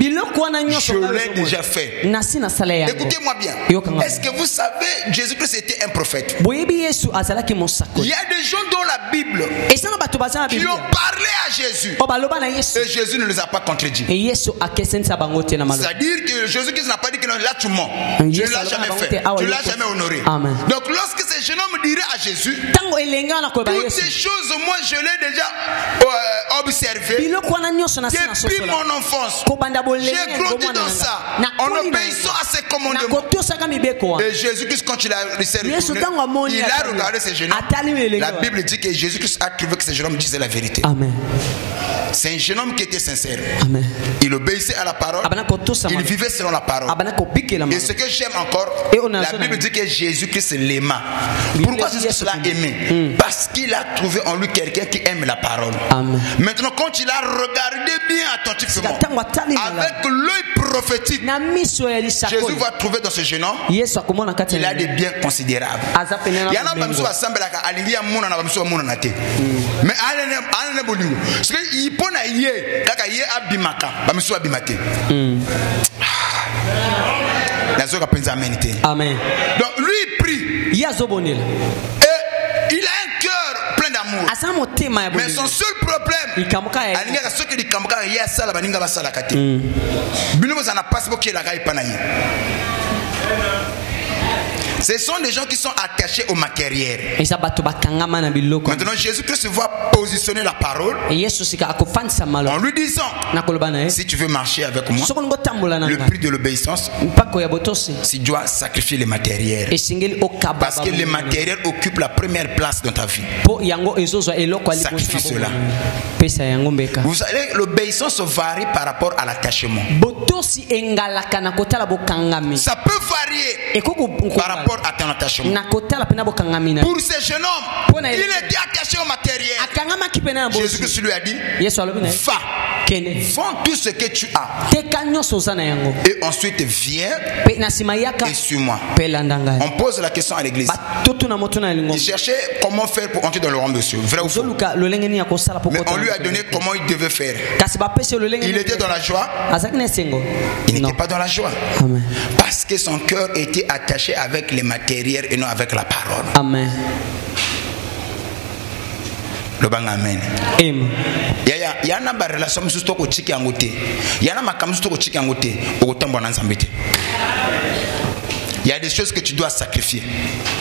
l'ai déjà fait. Écoutez-moi bien. Est-ce que vous savez, Jésus-Christ était un prophète? Il y a des gens dans la Bible qui ont parlé à Jésus et Jésus ne les a pas contredits. C'est-à-dire que Jésus-Christ n'a pas dit que là tu mens, tu ne l'as jamais fait, tu ne l'as jamais honoré. Donc lorsque ce jeune homme dirait à Jésus: toutes ces choses, moi je l'ai déjà observé depuis mon enfance, j'ai grandi dans ça, en obéissant à ses commandements. Et Jésus-Christ, quand il a regardé ce jeune homme, la Bible dit que Jésus-Christ a trouvé que ce jeune homme disait la vérité. C'est un jeune homme qui était sincère. Il obéissait à la parole, il vivait selon la parole. Et ce que j'aime encore, la Bible dit que Jésus-Christ l'aima. Pourquoi Jésus-Christ l'a aimé? Parce qu'il a trouvé en lui quelqu'un qui aime la parole. Maintenant, quand il a regardé bien attentivement, avec l'œil prophétique, Jésus va trouver dans ce jeune homme, il a des biens considérables. Il y en a qui sont assemblés à l'India, mais il pona yé kaka yé abimaka bamiso abimate. Amen. Donc lui il prie et il a un cœur plein d'amour, mais son seul problème ce sont des gens qui sont attachés au matériel. Maintenant, Jésus-Christ va positionner la parole en lui disant: si tu veux marcher avec moi, le prix de l'obéissance, tu dois sacrifier le matériel. Parce que le matériel occupe la première place dans ta vie. Sacrifie cela. Vous savez, l'obéissance varie par rapport à l'attachement. Ça peut varier par rapport à ton attachement. Pour ce jeune homme, il était attaché au matériel. Jésus lui a dit: va, vends tout ce que tu as et ensuite viens et suis-moi. On pose la question à l'église. Il cherchait comment faire pour entrer dans le royaume de Dieu. Vrai ou faux? Mais on lui a donné comment il devait faire. Il était dans la joie. Il n'était pas dans la joie. Parce que son cœur était attaché avec les matériels et non avec la parole. Amen. Le bang amen. Amen. Il y a une relation qui est au chiki angoté. Il y a une relation qui est au chiki angoté. Il y a des choses que tu dois sacrifier.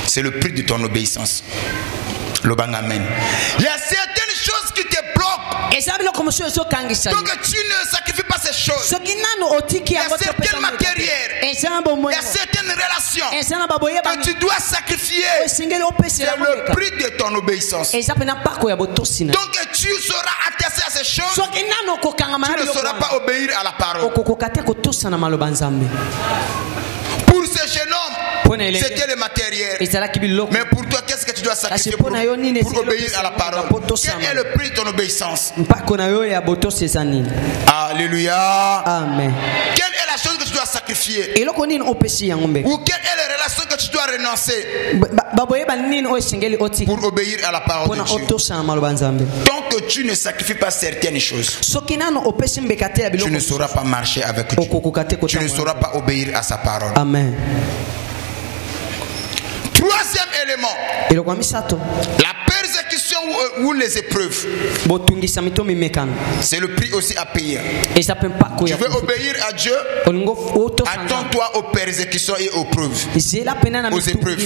C'est le prix de ton obéissance. Le bang amen. Il y a certaines choses qui te bloquent. Donc tu ne sacrifies pas ces choses. Il y a certains matériels, il y a certaines relations que tu dois sacrifier. C'est le prix de ton obéissance. Donc tu seras attaché à ces choses, tu ne sauras pas obéir à la parole. Pour ce jeune homme, c'était le matériel. Mais pour toi, qu'est-ce que tu dois sacrifier pour obéir à la parole? Quel est le prix de ton obéissance? Alléluia. Amen. Quelle est la chose que tu dois sacrifier? Ou quelle est la relation que tu dois renoncer pour obéir à la parole de Dieu? Tant que tu ne sacrifies pas certaines choses, tu ne sauras pas marcher avec Dieu. Tu ne sauras pas obéir à sa parole. Amen. Troisième élément, la persécution ou les épreuves. C'est le prix aussi à payer. Tu veux obéir à Dieu, attends-toi aux persécutions et aux preuves. Aux épreuves.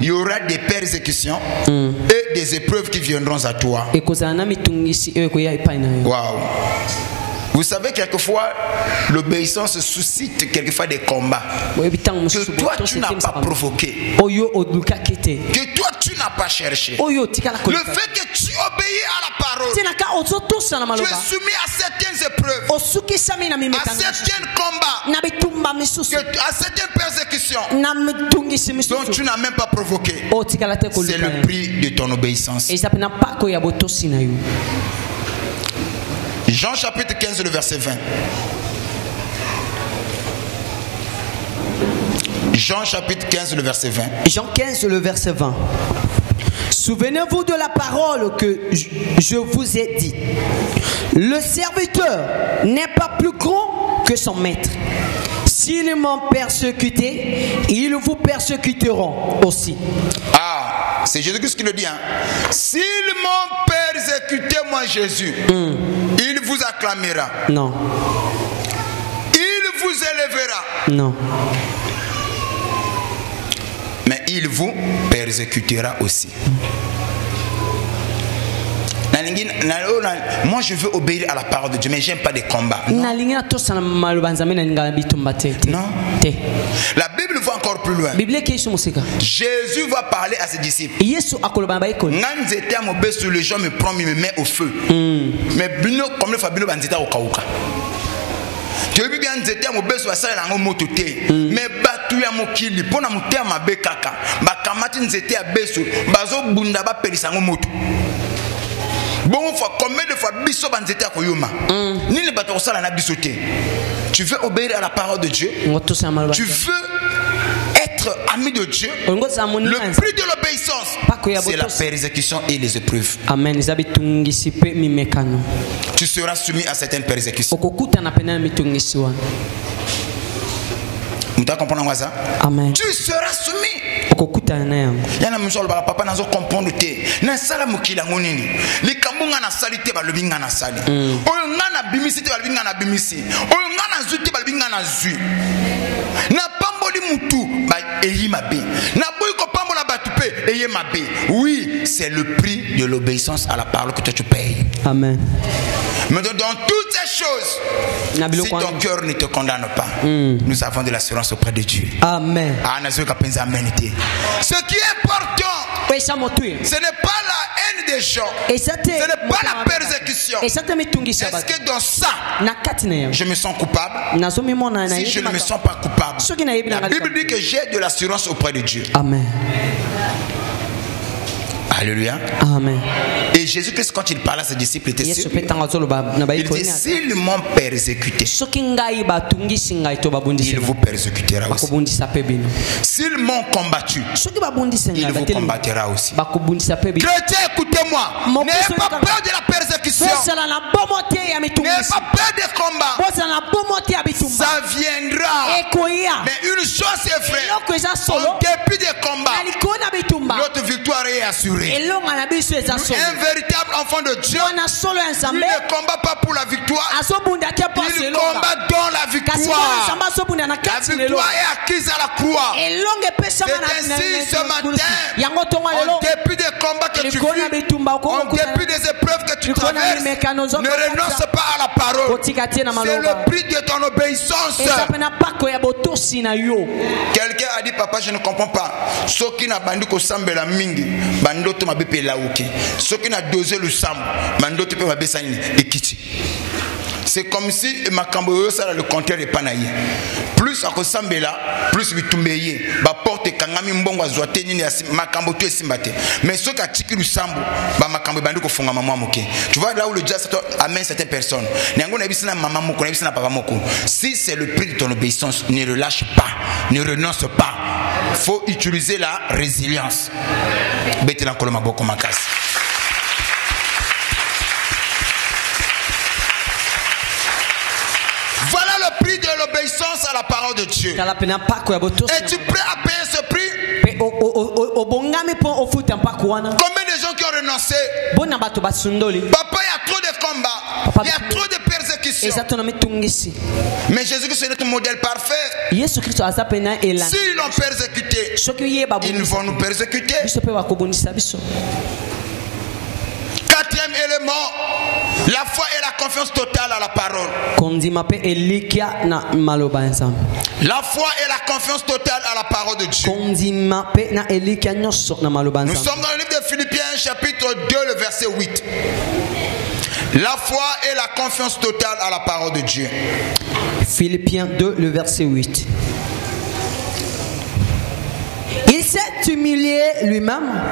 Il y aura des persécutions et des épreuves qui viendront à toi. Wow. Vous savez, quelquefois, l'obéissance suscite quelquefois des combats que toi, tu n'as pas provoqué, que toi, tu n'as pas cherché. Le fait que tu obéis à la parole, tu es soumis à certaines épreuves, à certains combats, à certaines persécutions dont tu n'as même pas provoqué. C'est le prix de ton obéissance. Jean chapitre 15, le verset 20. Jean chapitre 15, le verset 20. Jean 15, le verset 20. Souvenez-vous de la parole que je vous ai dit. Le serviteur n'est pas plus grand que son maître. S'ils m'ont persécuté, ils vous persécuteront aussi. Ah, c'est Jésus-Christ qui le dit. Hein? S'ils m'ont persécuté, moi Jésus, il vous acclamera. Non. Il vous élèvera. Non. Mais il vous persécutera aussi. Moi je veux obéir à la parole de Dieu, mais j'aime pas des combats. Non. Non. La Bible va encore plus loin. Jésus va parler à ses disciples. Les gens me prennent, me mettent au feu. Mais comme le Fabino Banzita au Kauka. Tu veux bien dire que mobeso asala na moto te mais batu ya mokili pona mutea mabe kaka bakamati nzete ya beso bazo bunda ba pelisa moto. Bon fois combien de fois biso banzete ya koyoma ni le bato osala na biso te. Tu veux obéir à la parole de Dieu? Tu veux être ami de Dieu? Le prix de l'obéissance, c'est la persécution et les épreuves. Amen. Tu seras soumis à certaines persécutions. Amen. Tu seras soumis. Yana musolo ba papa nazo comprendre te na sala mukila ngonini likambunga na salite ba lobinga na sali oyo ngana bimisi te ba lobinga na bimisi oyo ngana zuti ba lobinga na zui na pamboli mutu ba eyi mabe na boy ko pambola batupe eye mabe. Oui, c'est le prix de l'obéissance à la parole que toi tu payes. Amen. Mais dans toutes ces choses, si ton cœur ne te condamne pas, nous avons de l'assurance auprès de Dieu. Amen. Ce qui est important, ce n'est pas la haine des gens, ce n'est pas la persécution. Est-ce que dans ça, je me sens coupable? Si je ne me sens pas coupable, la Bible dit que j'ai de l'assurance auprès de Dieu. Amen. Alléluia. Amen. Et Jésus-Christ, quand il parle à ses disciples, il était sûr. Il dit, s'ils m'ont persécuté, il vous persécutera aussi. S'ils m'ont combattu, il vous combattra aussi. Chrétien, écoutez-moi. N'ayez pas peur de la persécution. N'ayez pas peur des combats. Ça viendra. Mais une chose est vraie. En dépit des combats, notre victoire est assurée. Un véritable enfant de Dieu, il ne combat pas pour la victoire, il combat dans la victoire. La victoire est acquise à la croix. C'est ainsi ce matin, en dépit des combats que tu vis, en dépit des épreuves que tu traverses, ne renonce pas à la parole. C'est le prix de ton obéissance. Quelqu'un a dit, papa, je ne comprends pas. Ce qui n'a pas dit que ça la mingi, bandoto mabepe lauki. Ce qui n'a dosé le sam, bandoto pe mabesa ni ekiti. C'est comme si makambo ça le contraire est panaye. Plus à Kosambela, plus bitumbeye, ba porte kangami mbongo azoate nini makambo tu esimbate. Mais ce qui tiki le sambo, ba makambo bandu ko fonga maman moke. Tu vois là où le diable amène certaines personnes. Nyango na bisina maman moko, na bisina papa moko. Si c'est le prix de ton obéissance, ne relâche pas, ne renonce pas. Faut utiliser la résilience. Betela koloma boko makasi. Voilà le prix de l'obéissance à la parole de Dieu. Es-tu prêt à payer ce prix? Combien de gens qui ont renoncé? Papa, il y a trop de combats, il y a trop de persécutions. Mais Jésus-Christ est notre modèle parfait. S'ils l'ont persécuté, ils vont nous persécuter. Quatrième élément, La foi et la confiance totale à la parole. La foi et la confiance totale à la parole de Dieu. Nous sommes dans le livre de Philippiens chapitre 2 le verset 8. La foi et la confiance totale à la parole de Dieu. Philippiens 2 le verset 8. Il s'est humilié lui-même,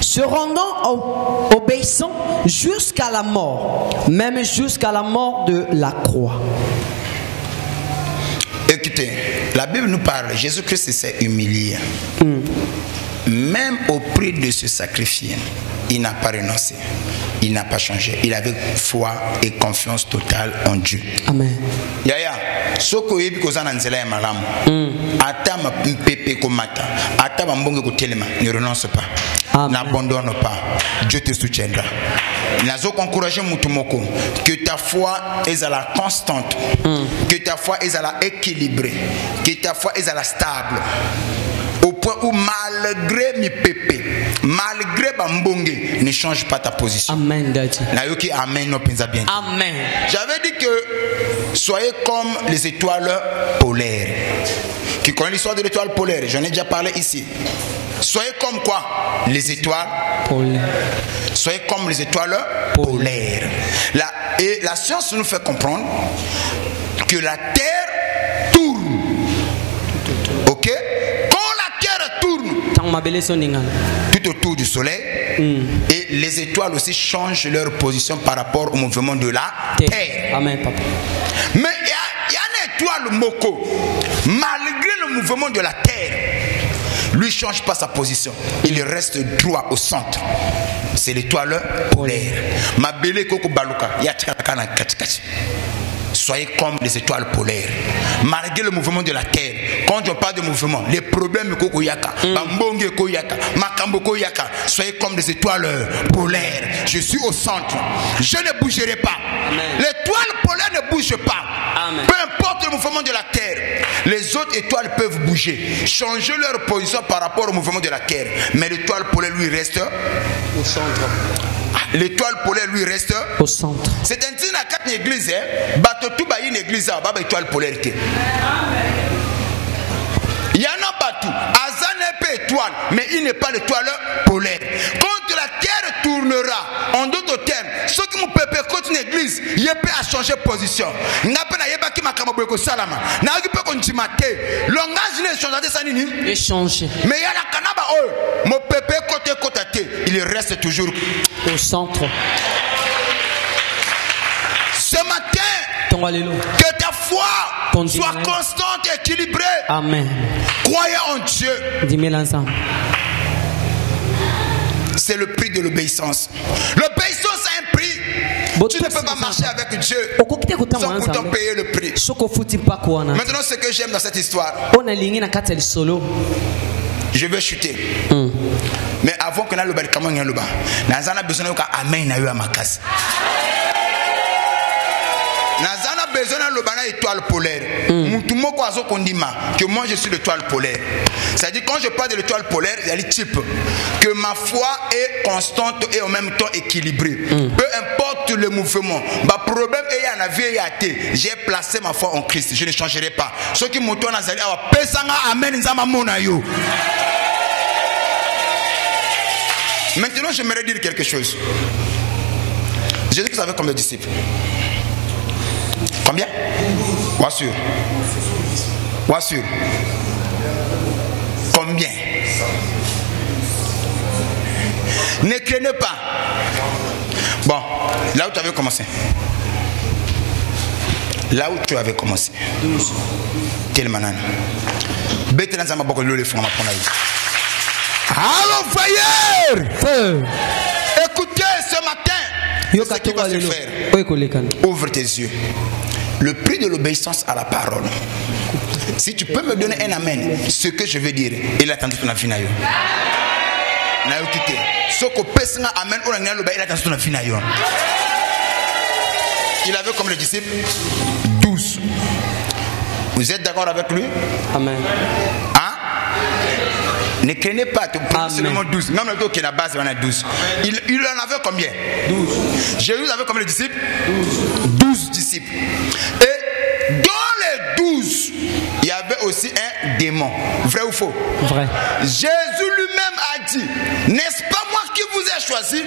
se rendant obéissant jusqu'à la mort, même jusqu'à la mort de la croix. Écoutez, la Bible nous parle, Jésus-Christ s'est humilié. Même au prix de se sacrifier, il n'a pas renoncé, il n'a pas changé. Il avait foi et confiance totale en Dieu. Amen. Yaya, soko yebi kozana nzela ya malamu. Ata mpepe komata, ata bambonge kotelema, ne renonce pas. N'abandonne pas. Dieu te soutiendra. Nazo encourager mutumoko que ta foi est à la constante, que ta foi est à la équilibrée, que ta foi est à la stable. Au point où malgré mi pépé, malgré bambonge, ne change pas ta position. Amen, Daddy. Nayoki amen no pensa bien. Amen. J'avais dit que soyez comme les étoiles polaires. Qui connaît l'histoire de l'étoile polaire? J'en ai déjà parlé ici. Soyez comme quoi? Les étoiles polaires. Soyez comme les étoiles polaires. Et la science nous fait comprendre que la Terre tourne. Ok? Tout autour du soleil, et les étoiles aussi changent leur position par rapport au mouvement de la terre. Amen, papa. Mais il y a une étoile moko, malgré le mouvement de la terre, lui ne change pas sa position, il reste droit au centre. C'est l'étoile polaire. Mabele koko baluka yatikana katikati. Soyez comme les étoiles polaires. Malgré le mouvement de la terre, quand on parle de mouvement, les problèmes kokoyaka, bambonge koyaka, makambo koyaka, soyez comme des étoiles polaires. Je suis au centre. Je ne bougerai pas. L'étoile polaire ne bouge pas. Amen. Peu importe le mouvement de la terre, les autres étoiles peuvent bouger, changer leur position par rapport au mouvement de la terre. Mais l'étoile polaire lui reste au centre. L'étoile polaire lui reste au centre. C'est un signe à quatre églises. Bateau tout baille une église à baba étoile polaire. Il y en a partout. Azan n'est pas étoile, mais il n'est pas l'étoile polaire. Quand la terre tournera, en d'autres termes, ceux qui m'ont pépé contre une église, il peut changer position. N'a pas n'a qui m'a kamaboko salama. N'a pas qu'on dit maté. Langage n'est changé ça ni. Échanger. Mais il y a la kanaba oh, mon pépé côté il reste toujours au centre. Ce matin, que ta foi soit constante et équilibrée. Amen. Croyez en Dieu. Dis-moi ensemble. C'est le prix de l'obéissance. L'obéissance a un prix. Tu ne peux pas marcher avec Dieu sans pourtant payer le prix. Maintenant, ce que j'aime dans cette histoire, je vais chuter. Mais avant que nous nous avons besoin de amen na yo amakas. Nazana besoin de l'obana étoile polaire. Mutumoko azo kondima que moi je suis l'étoile polaire. C'est-à-dire quand je parle de l'étoile polaire, il y a le type que ma foi est constante et en même temps équilibrée. Peu importe le mouvement, ma problème est en vie et j'ai placé ma foi en Christ. Je ne changerai pas. Ceux qui m'ont tourné nazali awa pesanga amen nzama mona yo. Maintenant, j'aimerais dire quelque chose. Jésus avait combien de disciples? Combien? Wassur. Wassur. Combien? Ne craignez pas. Bon, là où tu avais commencé. Là où tu avais commencé. Quel manan? Bête dans ma boque le fond ma allô, fire! Écoutez ce matin, ce qui va se faire. Ouvre tes yeux. Le prix de l'obéissance à la parole. Si tu peux me donner un amen, ce que je veux dire, il attend ton avis. Il avait comme les disciples 12. Vous êtes d'accord avec lui? Amen. Hein? Ne craignez pas, seulement 12. Même le qui est la base, on a 12. Il en avait combien? 12. Jésus avait combien de disciples? 12 disciples. Et dans les 12, il y avait aussi un démon. Vrai ou faux? Vrai. Jésus lui-même a dit, n'est-ce pas moi qui vous ai choisi,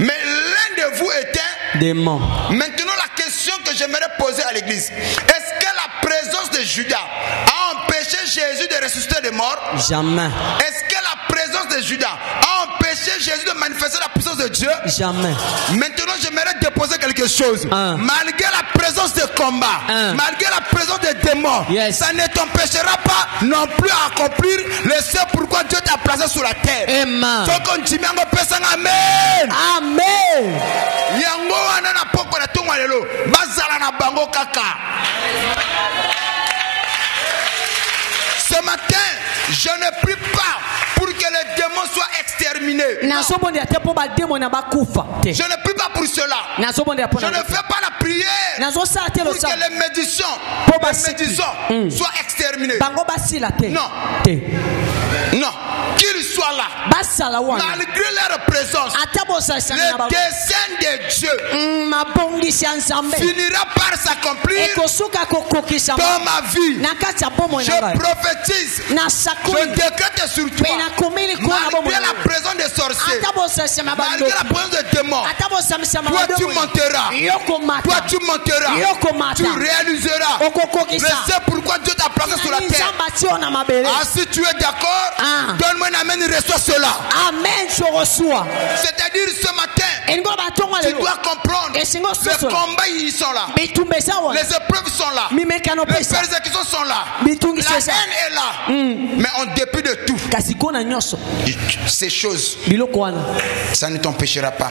mais l'un de vous est un démon. Maintenant, la question que j'aimerais poser à l'église, est-ce que la présence de Judas a empêché Jésus de ressusciter des morts? Jamais. Est-ce que la présence de Judas a empêché Jésus de manifester la puissance de Dieu? Jamais. Maintenant, j'aimerais déposer quelque chose. Malgré la présence de combat, malgré la présence des démons, ça ne t'empêchera pas non plus à accomplir le ce pourquoi Dieu t'a placé sur la terre. Amen. Amen. Amen. Yango wana na poko na tongo lelo bazala na bango kaka. Ce matin, je ne prie pas pour que les démons soient exterminés. Je ne prie pas pour cela. Je ne fais pas la prière pour que les médisants soient exterminés. Non. Non. Qu'ils soient là. Malgré leur présence, le dessein de Dieu finira par s'accomplir dans ma vie. Je prophétise. Je décrète sur toi. Malgré la présence des sorciers, malgré la présence des démons, toi tu monteras. Toi tu monteras. Tu réaliseras. C'est pourquoi Dieu t'a placé sur la terre. Ah, si tu es d'accord, donne-moi un amen, reçois cela. Amen, je reçois. C'est-à-dire ce matin, tu dois comprendre. Les combats, ils sont là. Les épreuves sont là. Les persécutions sont là. La haine est là. Mais en dépit de tout, ces choses, ça ne t'empêchera pas